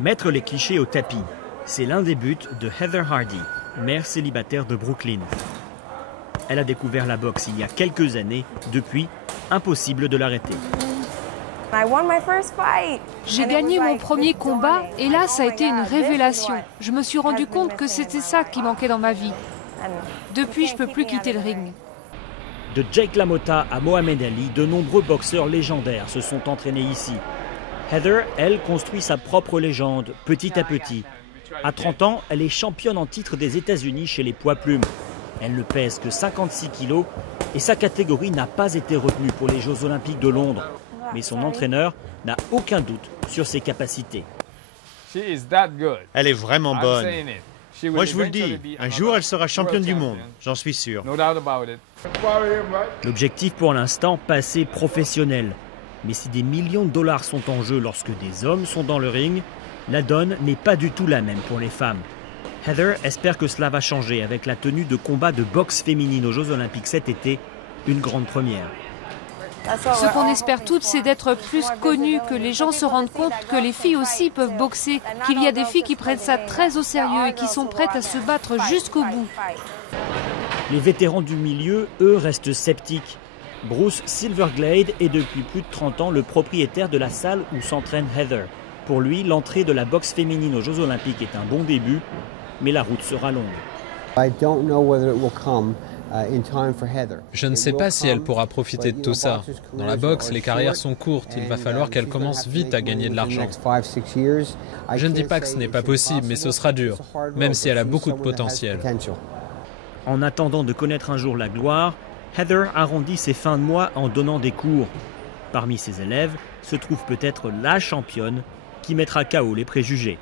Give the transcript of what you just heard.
Mettre les clichés au tapis, c'est l'un des buts de Heather Hardy, mère célibataire de Brooklyn. Elle a découvert la boxe il y a quelques années. Depuis, impossible de l'arrêter. J'ai gagné mon premier combat et là, ça a été une révélation. Je me suis rendu compte que c'était ça qui manquait dans ma vie. Depuis, je ne peux plus quitter le ring. De Jake LaMotta à Mohamed Ali, de nombreux boxeurs légendaires se sont entraînés ici. Heather, elle, construit sa propre légende, petit à petit. À 30 ans, elle est championne en titre des États-Unis chez les poids plumes. Elle ne pèse que 56 kilos et sa catégorie n'a pas été retenue pour les Jeux Olympiques de Londres. Mais son entraîneur n'a aucun doute sur ses capacités. Elle est vraiment bonne. Moi, je vous le dis, un jour, elle sera championne du monde, j'en suis sûr. L'objectif pour l'instant, passer professionnel. Mais si des millions de dollars sont en jeu lorsque des hommes sont dans le ring, la donne n'est pas du tout la même pour les femmes. Heather espère que cela va changer avec la tenue de combat de boxe féminine aux Jeux Olympiques cet été, une grande première. Ce qu'on espère toutes, c'est d'être plus connues, que les gens se rendent compte que les filles aussi peuvent boxer, qu'il y a des filles qui prennent ça très au sérieux et qui sont prêtes à se battre jusqu'au bout. Les vétérans du milieu, eux, restent sceptiques. Bruce Silverglade est depuis plus de 30 ans le propriétaire de la salle où s'entraîne Heather. Pour lui, l'entrée de la boxe féminine aux Jeux Olympiques est un bon début, mais la route sera longue. Je ne sais pas si elle pourra profiter de tout ça. Dans la boxe, les carrières sont courtes. Il va falloir qu'elle commence vite à gagner de l'argent. Je ne dis pas que ce n'est pas possible, mais ce sera dur, même si elle a beaucoup de potentiel. En attendant de connaître un jour la gloire, Heather arrondit ses fins de mois en donnant des cours. Parmi ses élèves se trouve peut-être la championne qui mettra KO les préjugés.